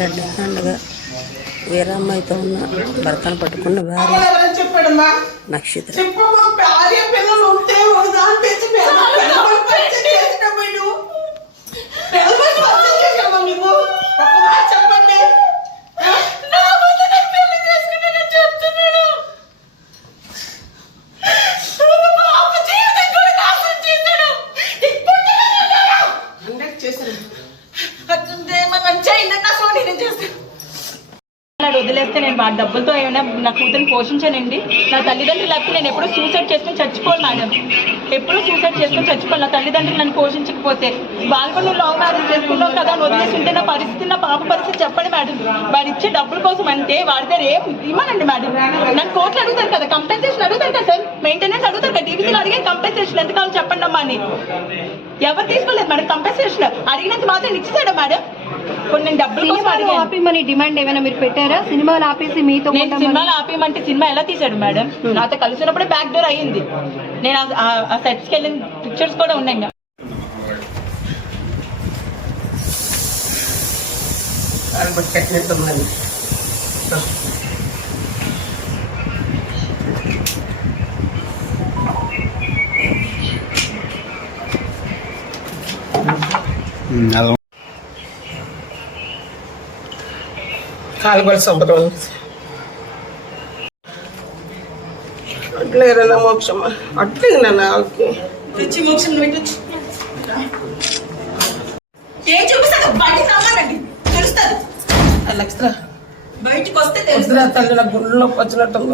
Red హ్యాండ్గా వీరమ్మాయితో ఉన్న భర్తను పట్టుకున్న భార్య. నక్షత్ర. వదిలేస్తే నేను వాడి డబ్బులతో ఏమైనా నా కూతురిని పోషించానండి. నా తల్లిదండ్రులు లేకపోతే నేను ఎప్పుడూ సూసైడ్ చేసుకుని చచ్చిపోను మేడం ఎప్పుడూ సూసైడ్ చేసుకుని చచ్చిపోను. నా తల్లిదండ్రులు నన్ను పోషించకపోతే వాళ్ళు కూడా నువ్వు లవ్ మ్యారేజ్ చేసుకున్నావు కదా అని వదిలేసి ఉంటే నా పరిస్థితి నా పాప పరిస్థితి చెప్పండి మేడం వాడు ఇచ్చే డబ్బుల కోసం అంటే వాడి దగ్గర ఏం ఇవ్వనండి మేడం నన్ను కోట్లు అడుగుతారు కదా కంపెన్సేషన్ అడుగుతారు కదా సార్? మెయింటెనెన్స్ అడుగుతారు కదా టీవీసీలో అడిగే కంపెన్సేషన్ ఎంత కావాలి చెప్పండి అమ్మా అని. ఎవరు తీసుకోలేదు మేడం కంపెన్సేషన్ అడిగినంత మాత్రం ఇచ్చేసాడు మేడం కొన్ని నేను డబ్బుల సినిమాలు ఆపేమని డిమాండ్ ఏమైనా మీరు పెట్టారా? సినిమాలు ఆపేసి మీతో నేను? సినిమాలు ఆపేయమంటే సినిమా ఎలా తీసాడు మేడం? నాతో కలిసినప్పుడే బ్యాక్ డోర్ అయ్యింది. నేను ఆ- ఆ- ఆ సెట్స్కి వెళ్ళిన పిక్చర్స్ కూడా ఉన్నాయి ఇంకా. కాలుబడి సంబరం అట్లేరన్నా మోక్షమా అట్లేదు నన్ను వాళ్ళకి తెచ్చి మోక్షం పెట్టచ్చు ఏం చూపిస్తాను? బయటికి రమ్మనండి తెలుస్తుంది. లక్ష బయటికి వస్తే వద్దురా తల్లి నా గుండెలో వచ్చినట్టుంది.